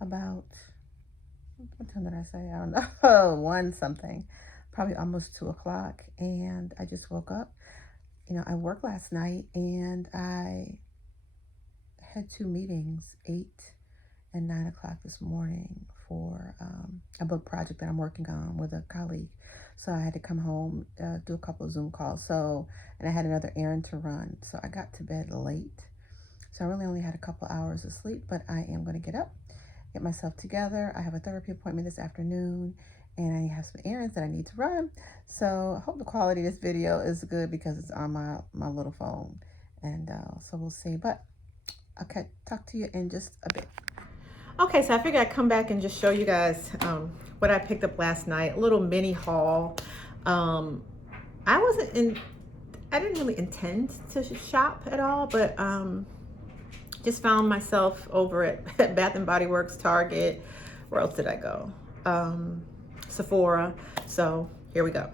about, what time did I say? I don't know, 1 something, probably almost 2 o'clock. And I just woke up. I worked last night and I had 2 meetings, 8 and 9 o'clock this morning, for a book project that I'm working on with a colleague. So I had to come home, do a couple of Zoom calls. And I had another errand to run. So I got to bed late. So I really only had a couple hours of sleep, but I am going to get up, get myself together. I have a therapy appointment this afternoon, and I have some errands that I need to run. So I hope the quality of this video is good because it's on my little phone. And so we'll see. But okay, talk to you in just a bit. Okay, so I figured I'd come back and just show you guys what I picked up last night. A little mini haul. I didn't really intend to shop at all, but just found myself over at Bath and Body Works, Target. Where else did I go? Sephora. So here we go.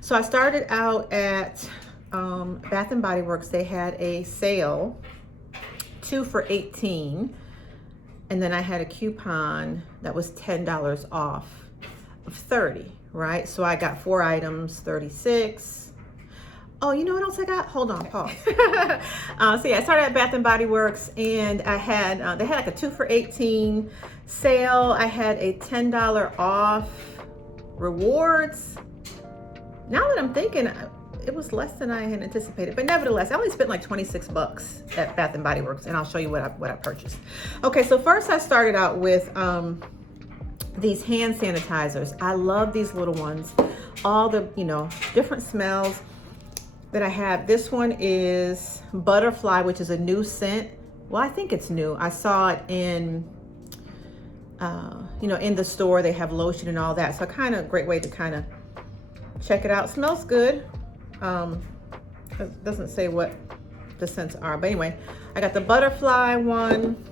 So I started out at Bath and Body Works. They had a sale, 2 for $18, and then I had a coupon that was $10 off of 30, right? So I got 4 items, 36. Oh, you know what else I got? Hold on, pause. So yeah, I started at Bath and Body Works, and I had they had like a 2 for $18 sale. I had a $10 off rewards. Now that I'm thinking, it was less than I had anticipated, but nevertheless, I only spent like 26 bucks at Bath and Body Works, and I'll show you what I purchased. Okay, so first I started out with these hand sanitizers. I love these little ones. All the different smells that I have. This one is Butterfly, which is a new scent. Well, I think it's new. I saw it in in the store. They have lotion and all that, so kind of great way to kind of check it out. Smells good. It doesn't say what the scents are, but anyway, I got the Butterfly one,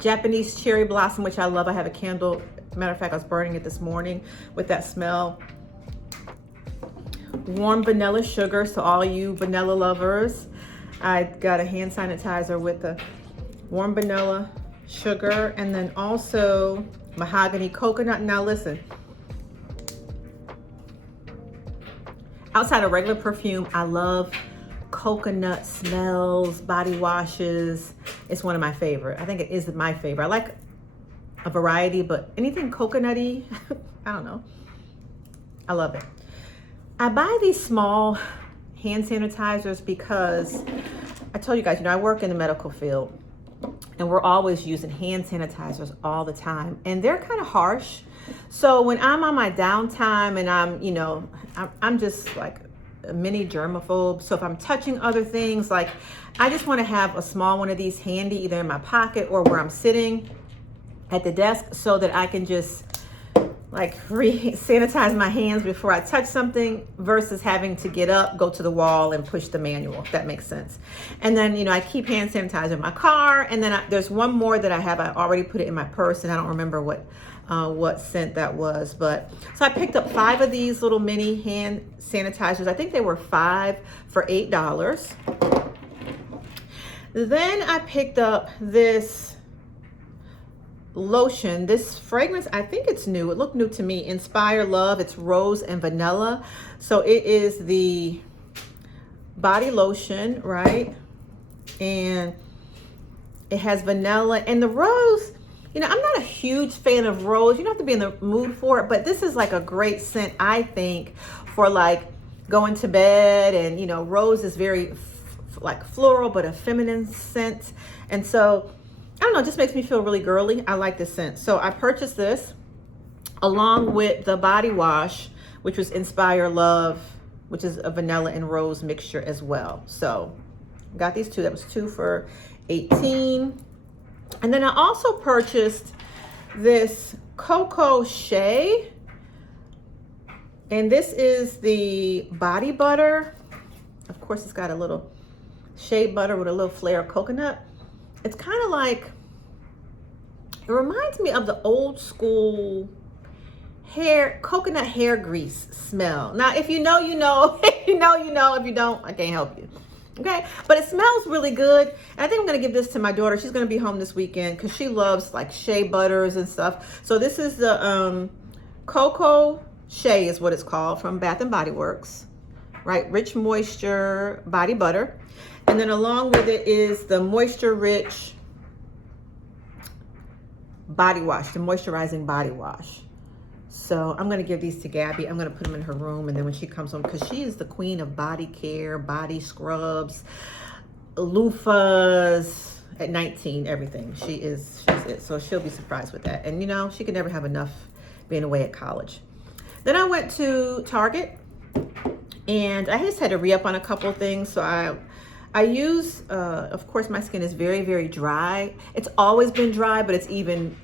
Japanese Cherry Blossom, which I love. I have a candle. Matter of fact, I was burning it this morning with that smell. Warm Vanilla Sugar, so all you vanilla lovers. I got a hand sanitizer with the warm vanilla sugar, and then also Mahogany Coconut. Now listen, outside of regular perfume, I love coconut smells, body washes. It's one of my favorite. I think it is my favorite. I like a variety, but anything coconutty, I don't know. I love it. I buy these small hand sanitizers because I told you guys, I work in the medical field, and we're always using hand sanitizers all the time, and they're kind of harsh. So when I'm on my downtime and I'm just like a mini germaphobe. So if I'm touching other things, like I just want to have a small one of these handy, either in my pocket or where I'm sitting at the desk, so that I can just like sanitize my hands before I touch something, versus having to get up, go to the wall, and push the manual, if that makes sense. And then, I keep hand sanitizer in my car. And then there's one more that I have. I already put it in my purse, and I don't remember what scent that was. But so I picked up 5 of these little mini hand sanitizers. I think they were 5 for $8. Then I picked up this lotion. This fragrance, I think it's new. It looked new to me. Inspire Love. It's rose and vanilla. So it is the body lotion, right? And it has vanilla and the rose. I'm not a huge fan of rose. You don't have to be in the mood for it, but this is like a great scent, I think, for like going to bed. And rose is very like floral, but a feminine scent. And so I don't know, it just makes me feel really girly. I like this scent. So I purchased this along with the body wash, which was Inspire Love, which is a vanilla and rose mixture as well. So got these 2. That was 2 for $18. And then I also purchased this Cocoa Shea. And this is the body butter. Of course, it's got a little shea butter with a little flare of coconut. It's kind of like, it reminds me of the old school coconut hair grease smell. Now, if you know, you know. If you know, you know. If you don't, I can't help you. Okay, but it smells really good. And I think I'm gonna give this to my daughter. She's gonna be home this weekend because she loves like shea butters and stuff. So this is the Cocoa Shea is what it's called, from Bath and Body Works, right? Rich Moisture Body Butter. And then along with it is the Moisture Rich Body Wash, the Moisturizing Body Wash. So I'm going to give these to Gabby. I'm going to put them in her room, and then when she comes home, because she is the queen of body care, body scrubs, loofahs, at 19, everything. She's it. So she'll be surprised with that. And you know, she can never have enough being away at college. Then I went to Target, and I just had to re-up on a couple of things. So I use, of course, my skin is very, very dry. It's always been dry, but it's even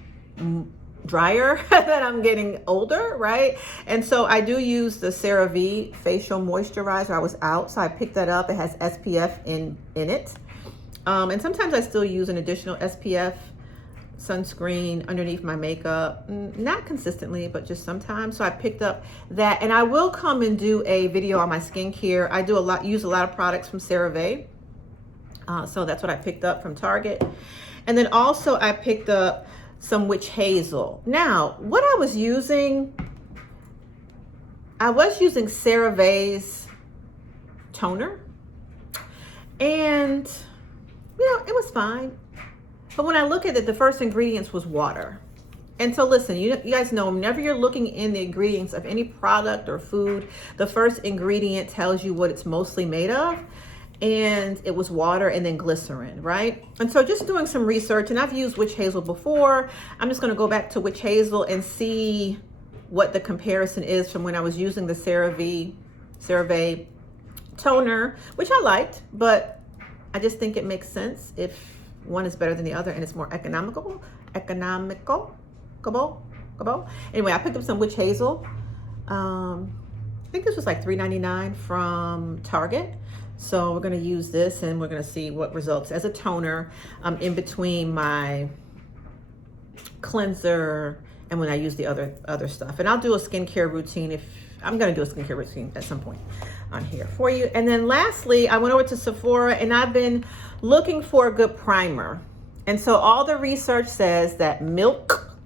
drier that I'm getting older, right? And so I do use the Ceravé facial moisturizer. I was out, so I picked that up. It has SPF in it. And sometimes I still use an additional SPF sunscreen underneath my makeup, not consistently, but just sometimes. So I picked up that, and I will come and do a video on my skincare. I do use a lot of products from Ceravé. So that's what I picked up from Target. And then also I picked up some witch hazel. Now, what I was using Ceravé's toner, and you know, it was fine. But when I look at it, the first ingredients was water. And so listen, you guys know, whenever you're looking in the ingredients of any product or food, the first ingredient tells you what it's mostly made of. And it was water and then glycerin, right? And so just doing some research, and I've used witch hazel before. I'm just gonna go back to witch hazel and see what the comparison is from when I was using the Ceravé toner, which I liked, but I just think it makes sense if one is better than the other and it's more economical. Anyway, I picked up some witch hazel. I think this was like $3.99 from Target. So we're going to use this, and we're going to see what results as a toner in between my cleanser and when I use the other stuff. And I'll do a skincare routine I'm going to do a skincare routine at some point on here for you. And then lastly, I went over to Sephora, and I've been looking for a good primer. And so all the research says that Milk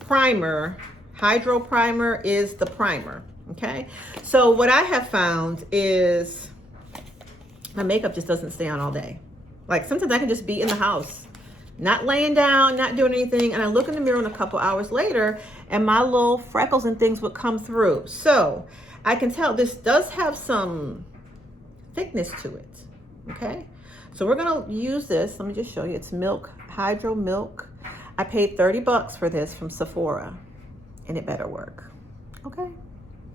Primer, Hydro Primer, is the primer. Okay. So what I have found is my makeup just doesn't stay on all day. Like sometimes I can just be in the house, not laying down, not doing anything. And I look in the mirror and a couple hours later, and my little freckles and things would come through. So I can tell this does have some thickness to it. Okay. So we're going to use this. Let me just show you. It's Milk, Hydro Milk. I paid $30 for this from Sephora, and it better work. Okay.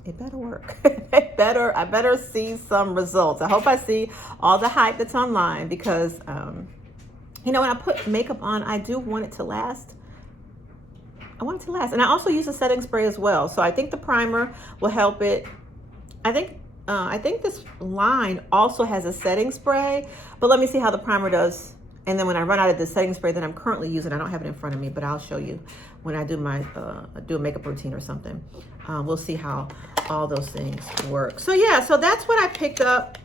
It better work. I better see some results. I hope I see all the hype that's online, because you know, when I put makeup on, I do want it to last. I want it to last. And I also use a setting spray as well. So I think the primer will help it. I think this line also has a setting spray, but let me see how the primer does. And then when I run out of the setting spray that I'm currently using, I don't have it in front of me, but I'll show you when I do my do a makeup routine or something. We'll see how all those things work. So yeah, so that's what I picked up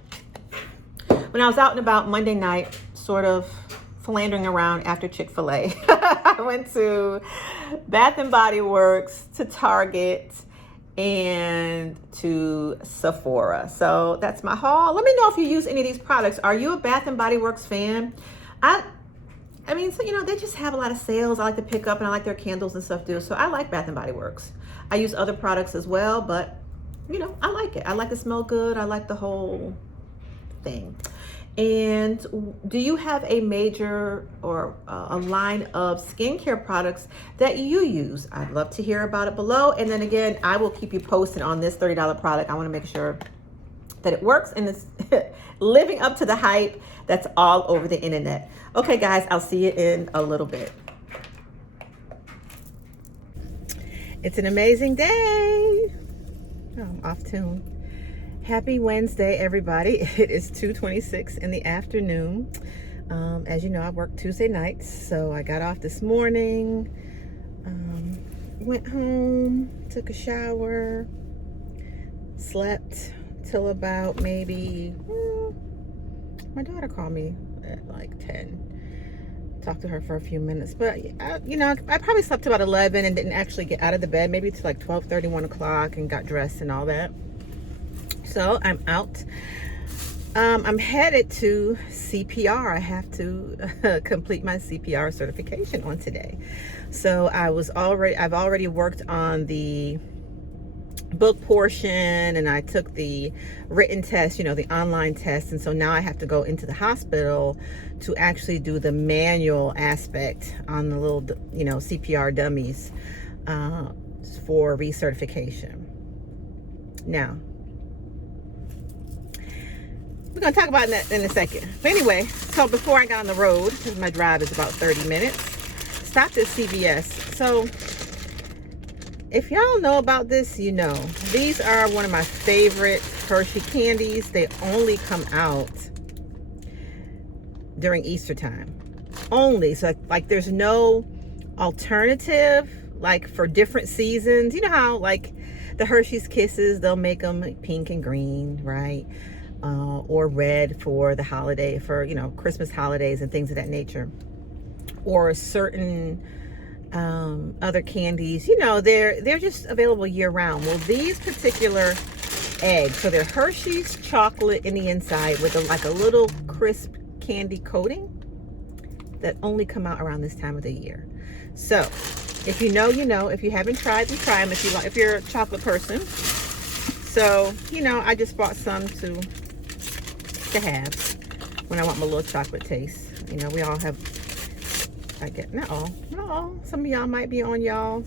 when I was out and about Monday night, sort of philandering around after Chick-fil-A. I went to Bath and Body Works, to Target, and to Sephora. So that's my haul. Let me know if you use any of these products. Are you a Bath and Body Works fan? I mean, so, you know, they just have a lot of sales. I like to pick up, and I like their candles and stuff too. So I like Bath and Body Works. I use other products as well, but you know, I like it. I like to smell good. I like the whole thing. And do you have a major or a line of skincare products that you use? I'd love to hear about it below. And then again, I will keep you posted on this $30 product. I want to make sure that it works and it's living up to the hype that's all over the internet. Okay, guys, I'll see you in a little bit. It's an amazing day. Oh, I'm off tune. Happy Wednesday, everybody. It is 2:26 in the afternoon. As you know, I work Tuesday nights, so I got off this morning, went home, took a shower, slept till about maybe My daughter called me at like 10. Talked to her for a few minutes, but you know, I probably slept till about 11 and didn't actually get out of the bed, maybe to like 12:30, 1 o'clock, and got dressed and all that. So I'm out. I'm headed to CPR. I have to complete my CPR certification on today. So I've already worked on the book portion, and I took the written test, you know, the online test, and so now I have to go into the hospital to actually do the manual aspect on the little, you know, CPR dummies for recertification. Now we're going to talk about that in a second. But anyway, so before I got on the road, because my drive is about 30 minutes, stopped at CVS. So if y'all know about this, you know, these are one of my favorite Hershey candies. They only come out during Easter time. Only. So like there's no alternative like for different seasons. You know how like the Hershey's Kisses, they'll make them pink and green, right? Or red for the holiday, for, you know, Christmas holidays and things of that nature. Or certain other candies, you know, they're just available year round. Well, these particular eggs, so they're Hershey's chocolate in the inside with like a little crisp candy coating, that only come out around this time of the year. So if you know, you know. If you haven't tried them, try them if you're a chocolate person. So, you know, I just bought some to have when I want my little chocolate taste. You know, we all have, I get, not all, some of y'all might be on y'all,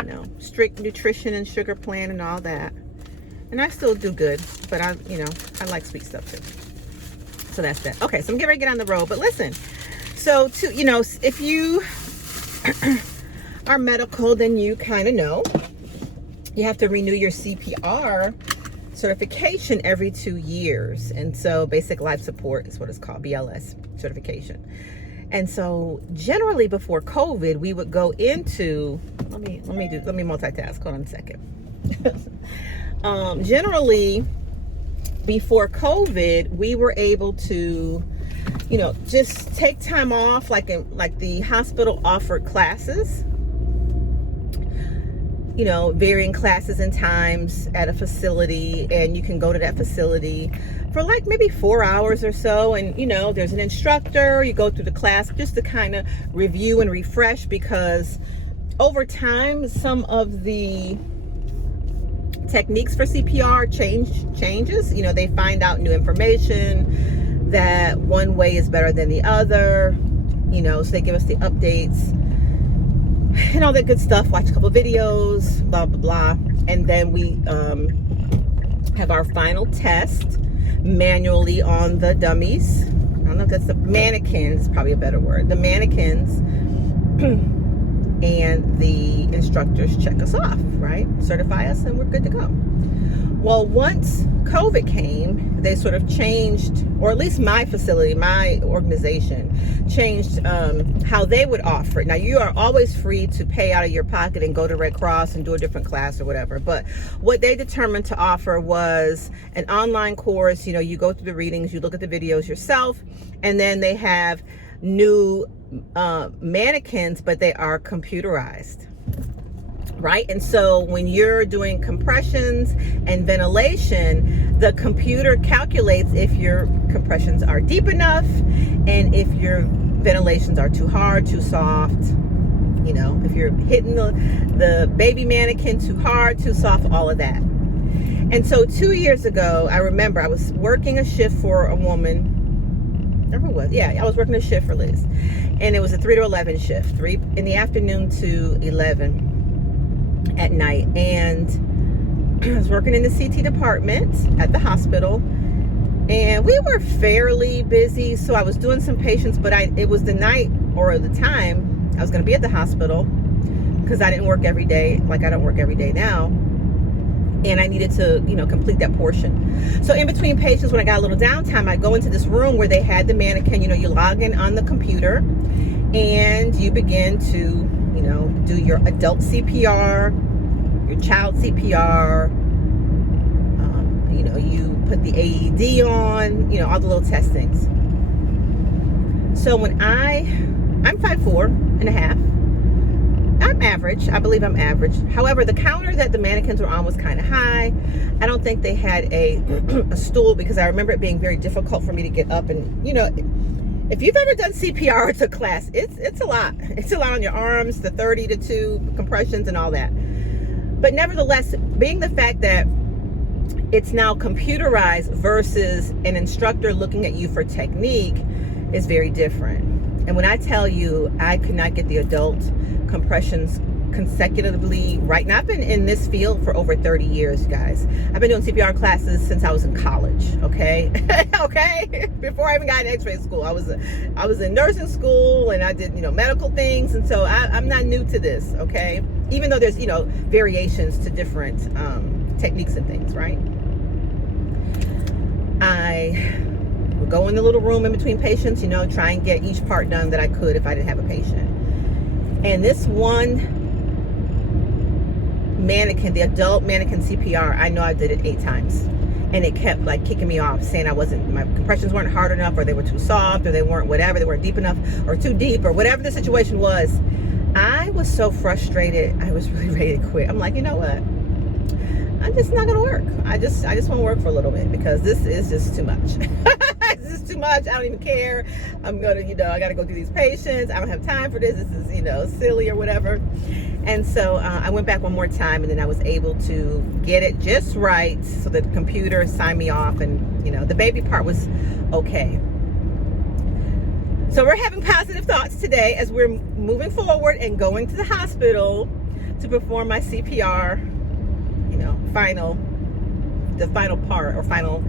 you know, strict nutrition and sugar plan and all that. And I still do good, but I like sweet stuff too. So that's that. Okay, so I'm getting ready to get on the road, but listen, so you know, if you are medical, then you kind of know you have to renew your CPR certification every 2 years. And so basic life support is what it's called, BLS certification. And so generally before COVID, we would go into, let me multitask, hold on a second. Generally before COVID, we were able to, you know, just take time off, like the hospital offered classes, you know, varying classes and times at a facility, and you can go to that facility for like maybe 4 hours or so, and you know, there's an instructor, you go through the class just to kind of review and refresh, because over time some of the techniques for CPR changes. You know, they find out new information, that one way is better than the other, you know, so they give us the updates and all that good stuff. Watch a couple of videos, blah blah blah, and then we have our final test manually on the dummies. I don't know if that's the mannequins, probably a better word, the mannequins. And the instructors check us off, right? Certify us, and we're good to go. Well, once COVID came, they sort of changed, or at least my facility, my organization, changed how they would offer it. Now, you are always free to pay out of your pocket and go to Red Cross and do a different class or whatever. But what they determined to offer was an online course. You know, you go through the readings, you look at the videos yourself, and then they have new mannequins, but they are computerized, right? And so when you're doing compressions and ventilation, the computer calculates if your compressions are deep enough and if your ventilations are too hard, too soft. You know, if you're hitting the baby mannequin too hard, too soft, all of that. And so 2 years ago, I remember I was working a shift for a woman. I was working a shift for Liz, and it was a 3 to 11 shift, 3 in the afternoon to 11 at night. And I was working in the CT department at the hospital, and we were fairly busy. So I was doing some patients, but it was the night, or the time I was going to be at the hospital, because I didn't work every day, like I don't work every day now. And I needed to, you know, complete that portion. So in between patients, when I got a little downtime, I go into this room where they had the mannequin. You know, you log in on the computer and you begin to, you know, do your adult CPR, your child CPR, You know, you put the AED on, you know, all the little testings. So when I'm 5'4.5". I'm average. I believe I'm average. However, the counter that the mannequins were on was kind of high. I don't think they had a stool, because I remember it being very difficult for me to get up. And, you know, if you've ever done CPR or took class, it's a lot. It's a lot on your arms, the 30 to 2 compressions and all that. But nevertheless, being the fact that it's now computerized versus an instructor looking at you for technique is very different. And when I tell you I could not get the adult compressions consecutively right now, I've been in this field for over 30 years, guys. I've been doing CPR classes since I was in college, okay? Okay? Before I even got in x-ray school. I was in nursing school, and I did, you know, medical things, and so I'm not new to this, okay? Even though there's, you know, variations to different techniques and things, right? I would go in the little room in between patients, you know, try and get each part done that I could if I didn't have a patient. And this one mannequin, the adult mannequin CPR, I know I did it 8 times. And it kept like kicking me off, saying my compressions weren't hard enough, or they were too soft, or they weren't whatever, they weren't deep enough, or too deep, or whatever the situation was. I was so frustrated. I was really ready to quit. I'm like, you know what? I'm just not gonna work. I just want to work for a little bit, because this is just too much. It's just too much. I don't even care. I'm gonna, you know, I gotta go do these patients. I don't have time for this. This is, you know, silly or whatever. And so I went back one more time, and then I was able to get it just right, so that the computer signed me off, and, you know, the baby part was okay. So we're having positive thoughts today as we're moving forward and going to the hospital to perform my CPR, you know, the final part, or final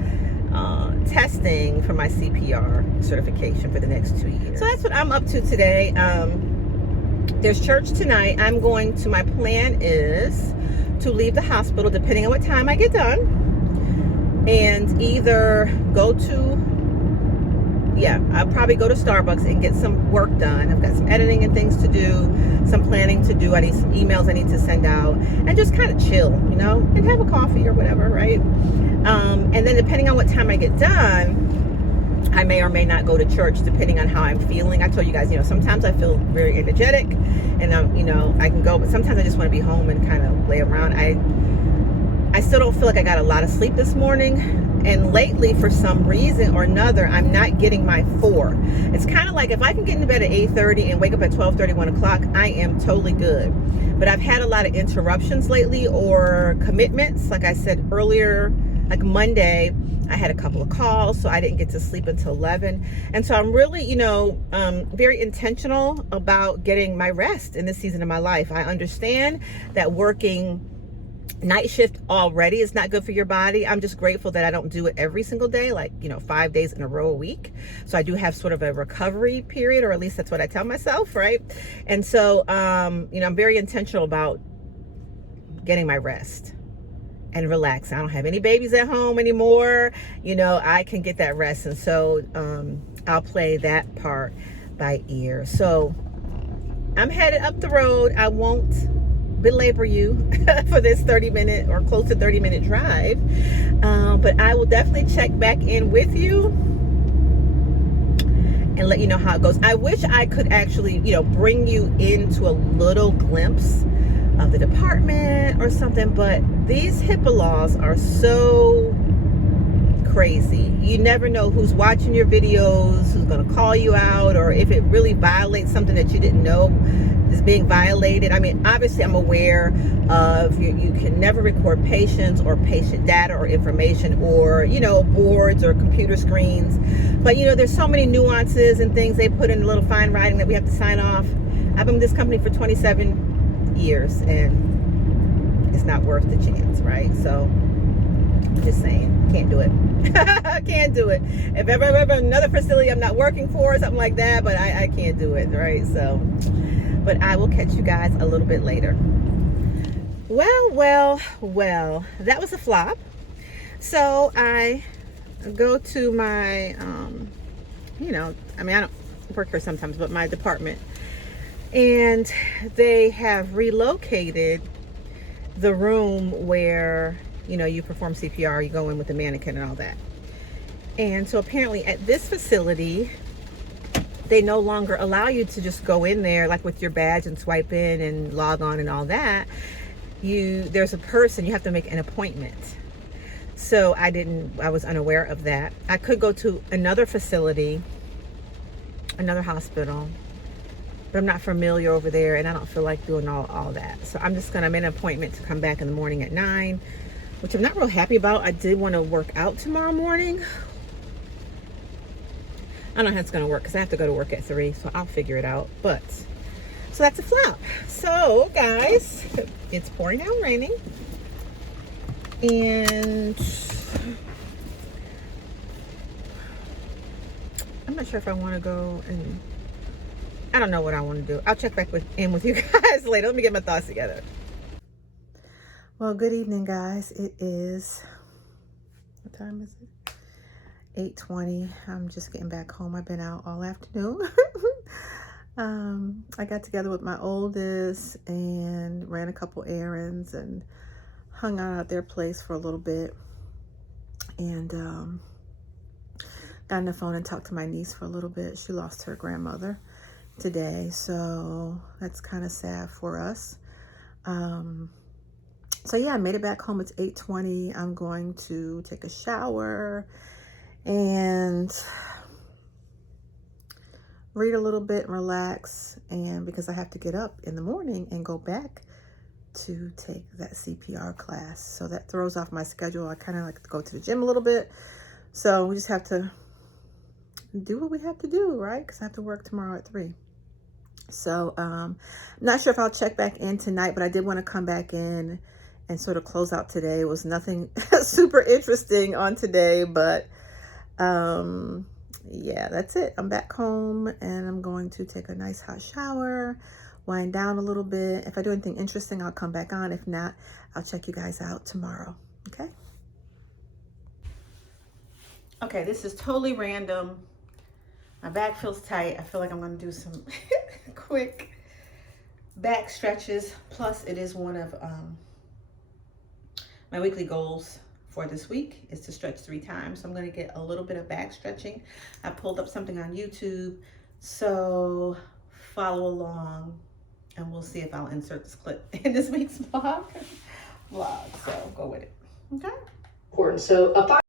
testing for my CPR certification for the next 2 years. So that's what I'm up to today. There's church tonight. My plan is to leave the hospital depending on what time I get done, and either I'll probably go to Starbucks and get some work done. I've got some editing and things to do, some planning to do. I need some emails I need to send out, and just kind of chill, you know, and have a coffee or whatever, right? And then depending on what time I get done, I may or may not go to church depending on how I'm feeling. I told you guys, you know, sometimes I feel very energetic, and you know, I can go, but sometimes I just want to be home and kind of lay around. I still don't feel like I got a lot of sleep this morning. And lately, for some reason or another, I'm not getting my 4. It's kind of like if I can get into bed at 8:30 and wake up at 12:30, 1 o'clock, I am totally good. But I've had a lot of interruptions lately, or commitments. Like I said earlier, like Monday, I had a couple of calls, so I didn't get to sleep until 11. And so I'm really, you know, very intentional about getting my rest in this season of my life. I understand that working night shift already is not good for your body. I'm just grateful that I don't do it every single day, like, you know, 5 days in a row a week. So I do have sort of a recovery period, or at least that's what I tell myself, right? And so, you know, I'm very intentional about getting my rest and relax. I don't have any babies at home anymore. You know, I can get that rest. And so I'll play that part by ear. So I'm headed up the road. I won't belabor you for this 30-minute or close to 30-minute drive, but I will definitely check back in with you and let you know how it goes. I wish I could actually, you know, bring you into a little glimpse of the department or something, but these HIPAA laws are so crazy. You never know who's watching your videos, who's going to call you out, or if it really violates something that you didn't know is being violated. I mean, obviously I'm aware of you can never record patients or patient data or information, or, you know, boards or computer screens, but, you know, there's so many nuances and things they put in a little fine writing that we have to sign off. I've been with this company for 27 years, and it's not worth the chance, right? So I'm just saying, can't do it. Can't do it. If ever another facility I'm not working for or something like that, but I can't do it, right? So, but I will catch you guys a little bit later. Well, that was a flop. So I go to my, you know, I mean, I don't work here sometimes, but my department, and they have relocated the room where you know, you perform CPR, you go in with the mannequin and all that. And so apparently at this facility, they no longer allow you to just go in there like with your badge and swipe in and log on and all that. There's a person, you have to make an appointment. So I was unaware of that. I could go to another facility, another hospital, but I'm not familiar over there and I don't feel like doing all that. So I'm just gonna make an appointment to come back in the morning at 9, which I'm not real happy about. I did want to work out tomorrow morning. I don't know how it's gonna work because I have to go to work at 3, so I'll figure it out. But so that's a flop. So guys, it's pouring down raining. And I'm not sure if I want to go, and I don't know what I want to do. I'll check back in with you guys later. Let me get my thoughts together. Well, good evening, guys. It is, what time is it? 8:20. I'm just getting back home. I've been out all afternoon. I got together with my oldest and ran a couple errands and hung out at their place for a little bit, and got on the phone and talked to my niece for a little bit. She lost her grandmother today, so that's kind of sad for us. So yeah, I made it back home. It's 8:20. I'm going to take a shower and read a little bit and relax, and because I have to get up in the morning and go back to take that CPR class. So that throws off my schedule. I kind of like to go to the gym a little bit. So we just have to do what we have to do, right? Because I have to work tomorrow at 3. So I'm not sure if I'll check back in tonight, but I did want to come back in and sort of close out today. It was nothing super interesting on today, but yeah, that's it. I'm back home and I'm going to take a nice hot shower, wind down a little bit. If I do anything interesting, I'll come back on. If not, I'll check you guys out tomorrow. Okay? Okay, this is totally random. My back feels tight. I feel like I'm going to do some quick back stretches. Plus, it is one of my weekly goals for this week is to stretch 3 times. So I'm going to get a little bit of back stretching. I pulled up something on YouTube. So follow along and we'll see if I'll insert this clip in this week's vlog. So go with it. Okay? Important. So a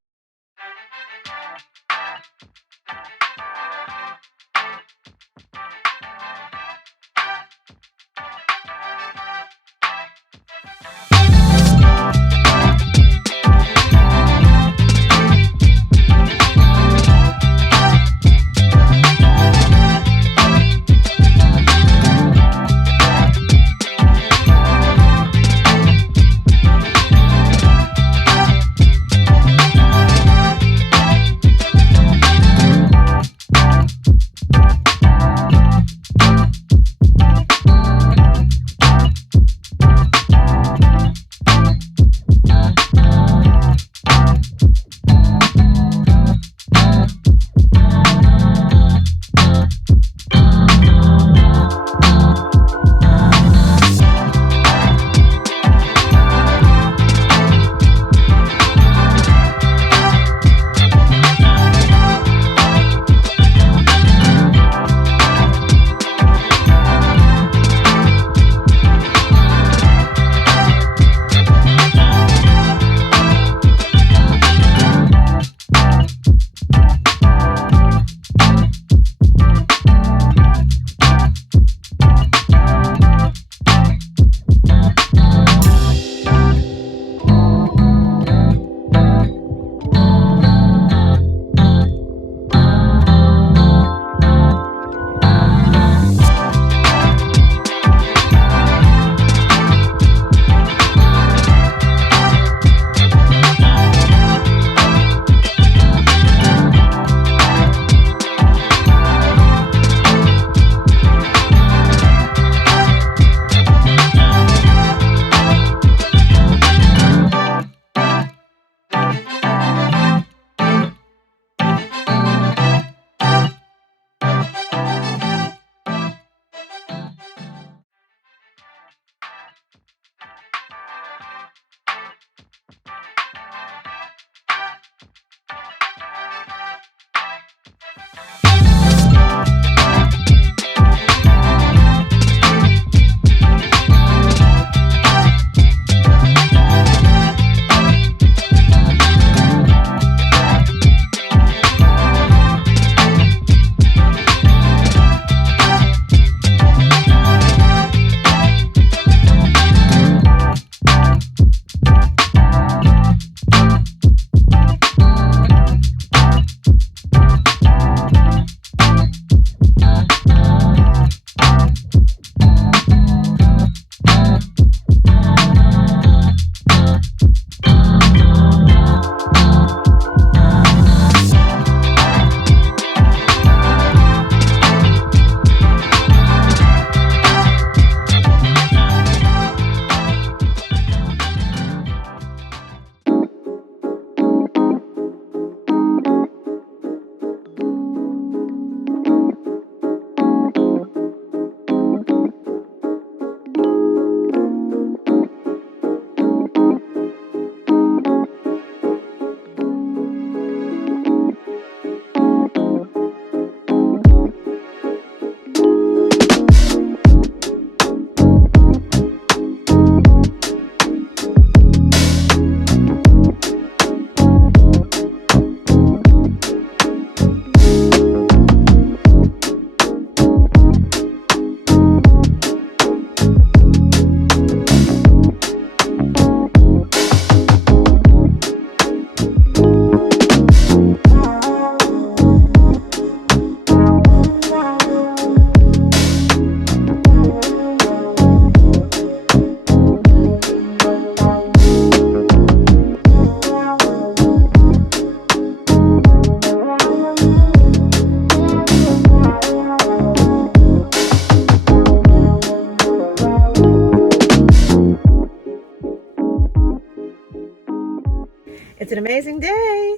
It's an amazing day.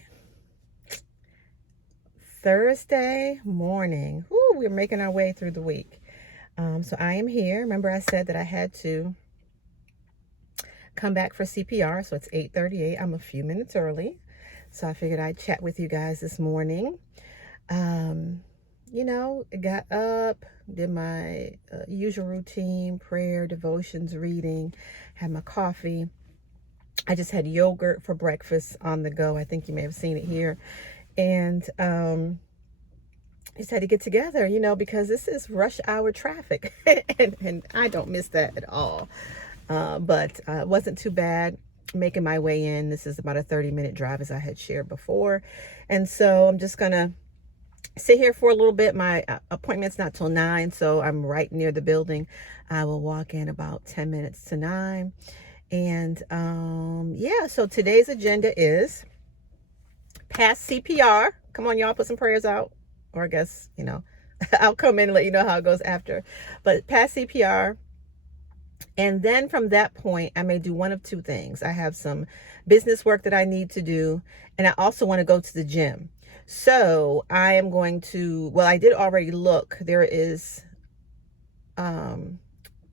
Thursday morning. Woo, we're making our way through the week. So I am here. Remember I said that I had to come back for CPR. So it's 8:38. I'm a few minutes early. So I figured I'd chat with you guys this morning. Got up, did my usual routine, prayer, devotions, reading, had my coffee. I just had yogurt for breakfast on the go. I think you may have seen it here. And just had to get together, because this is rush hour traffic. and I don't miss that at all. But it wasn't too bad making my way in. This is about a 30-minute drive, as I had shared before. And so I'm just going to sit here for a little bit. My appointment's not till 9, so I'm right near the building. I will walk in about 10 minutes to 9. And so today's agenda is past CPR. Come on, y'all, put some prayers out. Or I guess, I'll come in and let you know how it goes after. But past CPR. And then from that point, I may do one of two things. I have some business work that I need to do. And I also want to go to the gym. So I am going to, I did already look. There is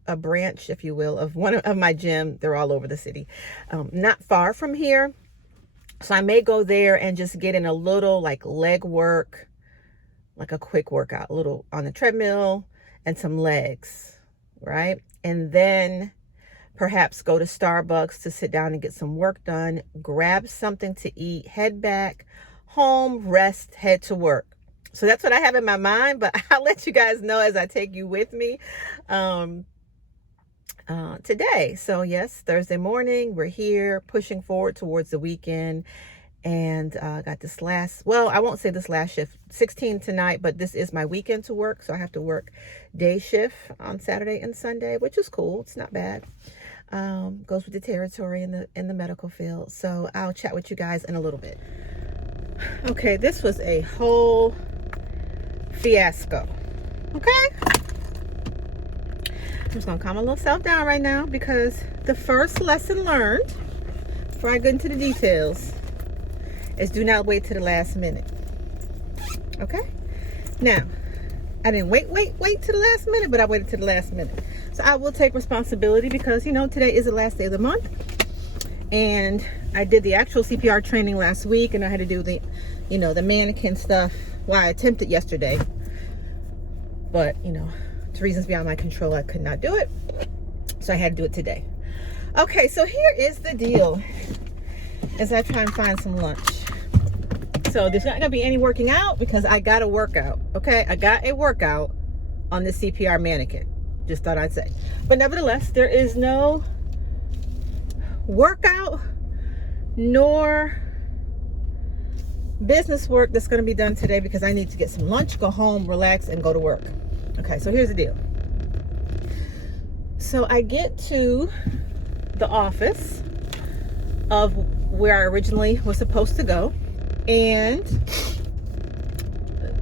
a branch, if you will, of one of my gym. They're all over the city, not far from here. So I may go there and just get in a little leg work, like a quick workout, a little on the treadmill and some legs, right? And then perhaps go to Starbucks to sit down and get some work done, grab something to eat, head back home, rest, head to work. So that's what I have in my mind, but I'll let you guys know as I take you with me today. So yes, Thursday morning, we're here pushing forward towards the weekend. And got this I won't say this last shift, 16 tonight, but this is my weekend to work. So I have to work day shift on Saturday and Sunday, which is cool. It's not bad. Goes with the territory in the medical field. So I'll chat with you guys in a little bit. Okay, this was a whole fiasco. Okay? I'm just going to calm my little self down right now because the first lesson learned, before I get into the details, is do not wait to the last minute. Okay? Now, I didn't wait to the last minute, but I waited to the last minute. So I will take responsibility because, today is the last day of the month. And I did the actual CPR training last week, and I had to do the, the mannequin stuff. Well, I attempted yesterday. But, for reasons beyond my control, I could not do it. So I had to do it today. Okay, so here is the deal as I try and find some lunch. So there's not gonna be any working out because I got a workout. Okay, I got a workout on the CPR mannequin. Just thought I'd say. But nevertheless, there is no workout nor business work that's gonna be done today because I need to get some lunch, go home, relax, and go to work. Okay, so here's the deal. So I get to the office of where I originally was supposed to go, and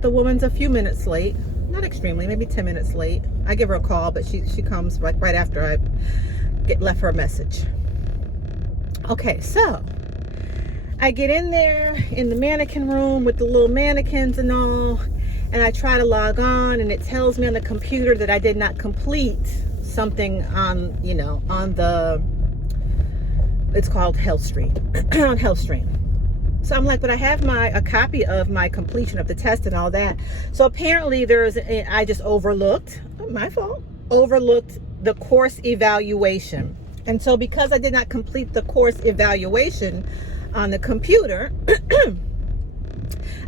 the woman's a few minutes late, not extremely, maybe 10 minutes late. I give her a call, but she comes right after I left her a message. Okay, so I get in there in the mannequin room with the little mannequins and all, and I try to log on, and it tells me on the computer that I did not complete something on, on the, it's called HealthStream, on HealthStream. So I'm like, but I have a copy of my completion of the test and all that. So apparently I just overlooked, my fault, overlooked the course evaluation. And so because I did not complete the course evaluation on the computer,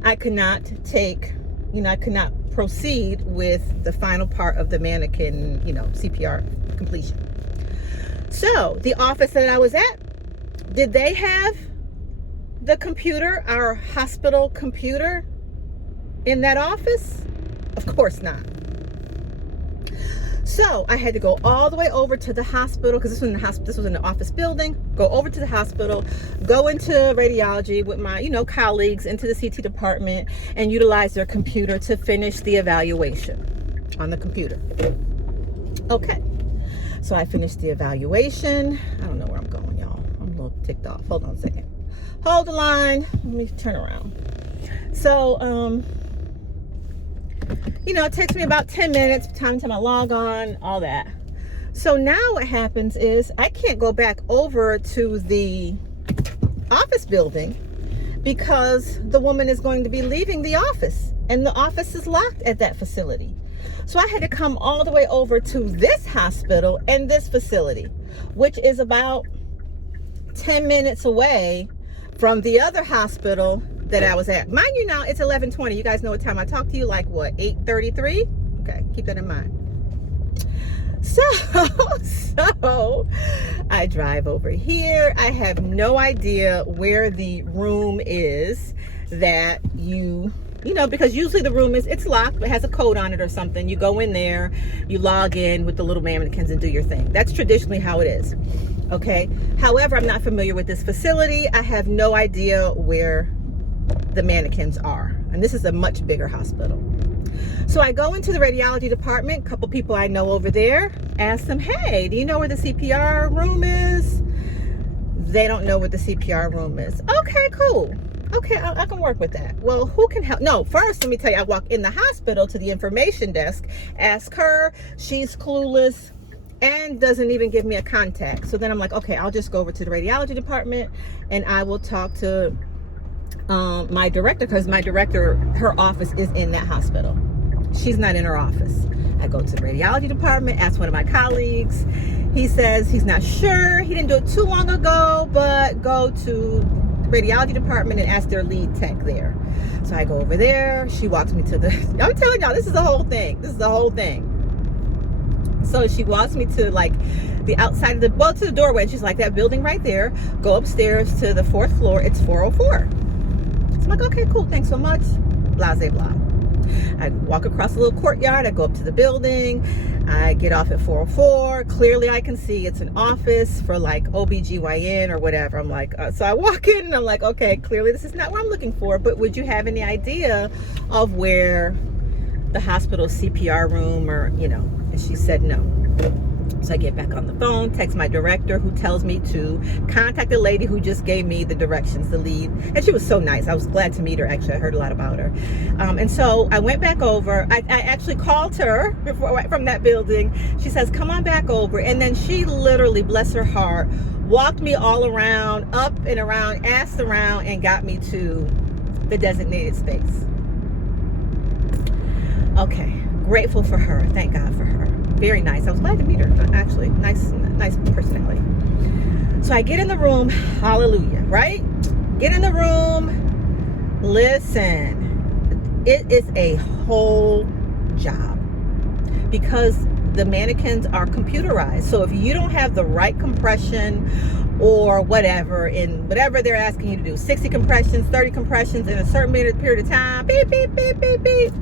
I could not I could not proceed with the final part of the mannequin, CPR completion. So the office that I was at, did they have the computer, our hospital computer, in that office? Of course not. So I had to go all the way over to the hospital, because this was in the office building, go over to the hospital, go into radiology with my, colleagues into the CT department and utilize their computer to finish the evaluation on the computer. Okay. So I finished the evaluation. I don't know where I'm going, y'all. I'm a little ticked off. Hold on a second. hold the line. Let me turn around. So, you know, it takes me about 10 minutes, time to my log on, all that. So now what happens is I can't go back over to the office building because the woman is going to be leaving the office, and the office is locked at that facility. So I had to come all the way over to this hospital and this facility, which is about 10 minutes away from the other hospital that I was at. Mind you, now it's 11:20. You guys know what time I talk to you, like what, 8:33? Okay, keep that in mind. So I drive over here. I have no idea where the room is that you know, because usually the room it's locked, it has a code on it or something. You go in there, you log in with the little mannequins and do your thing. That's traditionally how it is. Okay. However, I'm not familiar with this facility. I have no idea where the mannequins are. And this is a much bigger hospital. So I go into the radiology department, a couple people I know over there, ask them, hey, do you know where the CPR room is? They don't know where the CPR room is. Okay, cool. Okay, I can work with that. Well, who can help? No, first, let me tell you, I walk in the hospital to the information desk, ask her, she's clueless, and doesn't even give me a contact. So then I'm like, okay, I'll just go over to the radiology department and I will talk to my director, because my director, her office is in that hospital. She's not in her office. I go to the radiology department, ask one of my colleagues. He says he's not sure. He didn't do it too long ago, but go to the radiology department and ask their lead tech there. So I go over there. She walks me to the, I'm telling y'all, this is the whole thing. This is the whole thing. So she walks me to like the outside of the, well, to the doorway. And she's like, that building right there, go upstairs to the 4th floor. It's 404. So I'm like, okay, cool. Thanks so much. Blah, blah, blah. I walk across the little courtyard. I go up to the building. I get off at 404. Clearly I can see it's an office for like OBGYN or whatever. I'm like, so I walk in and I'm like, okay, clearly this is not what I'm looking for, but would you have any idea of where the hospital CPR room or, you know? And she said no. So I get back on the phone, text my director, who tells me to contact the lady who just gave me the directions, the lead. And she was so nice. I was glad to meet her, actually. I heard a lot about her. And so I went back over. I actually called her from that building. She says, come on back over. And then she literally, bless her heart, walked me all around, up and around, asked around, and got me to the designated space. Okay. Grateful for her. Thank God for her. Very nice. I was glad to meet her, actually. Nice personality. So I get in the room. Hallelujah, right? Get in the room. Listen, it is a whole job because the mannequins are computerized. So if you don't have the right compression or whatever in whatever they're asking you to do, 60 compressions, 30 compressions in a certain period of time, beep, beep, beep, beep, beep.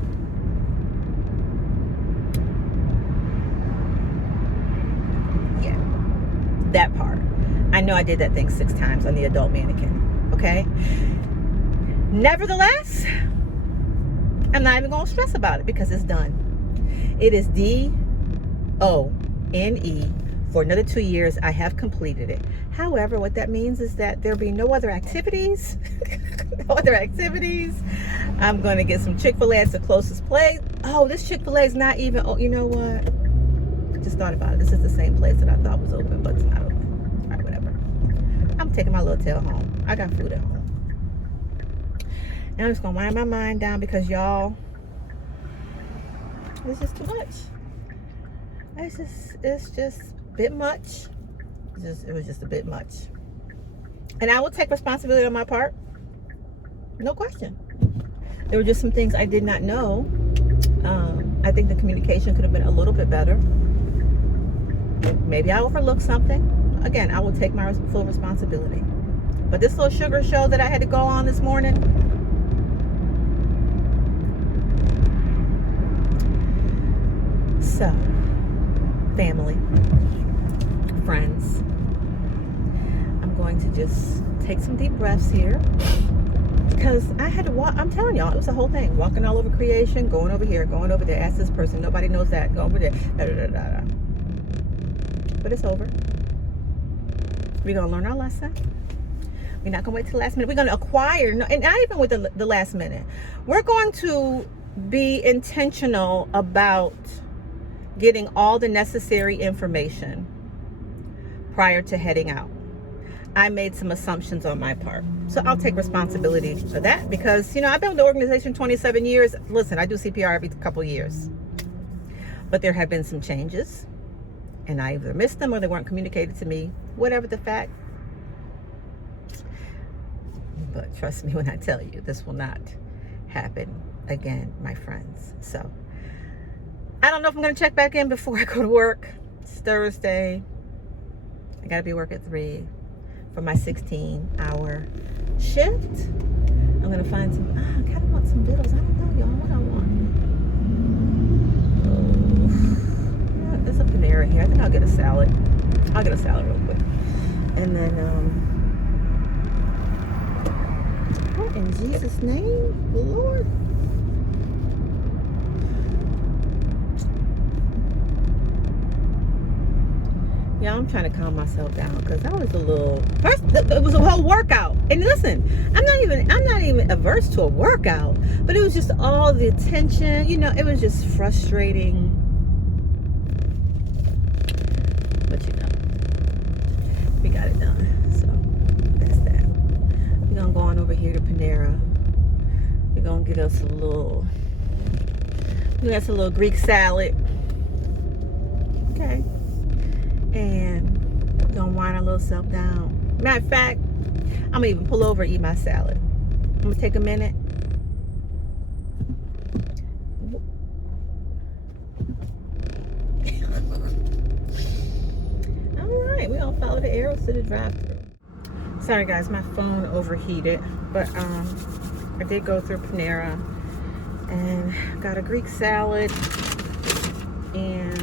That part. I know I did that thing 6 times on the adult mannequin. Okay. Nevertheless, I'm not even going to stress about it because it's done. It is DONE. For another 2 years, I have completed it. However, what that means is that there'll be no other activities. No other activities. I'm going to get some Chick-fil-A. It's the closest place. Oh, this Chick-fil-A is not even, oh, you know what? Just thought about it. This is the same place that I thought was open, but it's not open. All right, whatever. I'm taking my little tail home. I got food at home. And I'm just going to wind my mind down because y'all, it's just too much. It's just a bit much. It was just a bit much. And I will take responsibility on my part. No question. There were just some things I did not know. I think the communication could have been a little bit better. Maybe I overlooked something. Again, I will take my full responsibility. But this little sugar show that I had to go on this morning, so family, friends, I'm going to just take some deep breaths here because I had to walk. I'm telling y'all, it was a whole thing. Walking all over creation, going over here, going over there, ask this person, nobody knows that, go over there, da, da, da, da, da. But it's over. We're going to learn our lesson. We're not going to wait till the last minute. We're going to acquire, no, and not even with the last minute. We're going to be intentional about getting all the necessary information prior to heading out. I made some assumptions on my part. So I'll take responsibility for that because, you know, I've been with the organization 27 years. Listen, I do CPR every couple years. But there have been some changes, and I either missed them or they weren't communicated to me, whatever the fact. But trust me when I tell you, this will not happen again, my friends. So I don't know if I'm going to check back in before I go to work. It's Thursday. I got to be at work at 3 for my 16-hour shift. I'm going to find some, I kind of want some vittles. I don't know, y'all, what I want. Oh, yeah, there's a Panera here. I think I'll get a salad. I'll get a salad real quick. And then, what in Jesus' name, Lord? Yeah, I'm trying to calm myself down because that was a little. First, it was a whole workout. And listen, I'm not even averse to a workout, but it was just all the attention. You know, it was just frustrating. But you know, we got it done. So that's that. We're gonna go on over here to Panera. We're gonna get us a little. That's a little Greek salad. Okay. And we're gonna wind our little self down. Matter of fact, I'm gonna even pull over and eat my salad. I'm gonna take a minute. All right, we're gonna follow the arrows to the drive-thru. Sorry guys, my phone overheated, but I did go through Panera and got a Greek salad and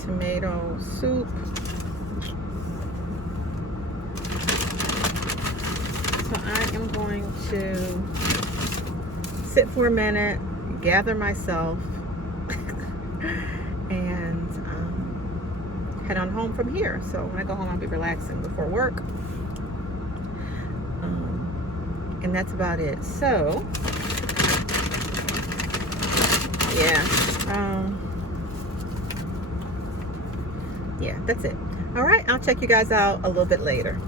tomato soup. So I am going to sit for a minute, gather myself, and head on home from here. So when I go home, I'll be relaxing before work. And that's about it. So, yeah. Yeah, that's it. All right, I'll check you guys out a little bit later.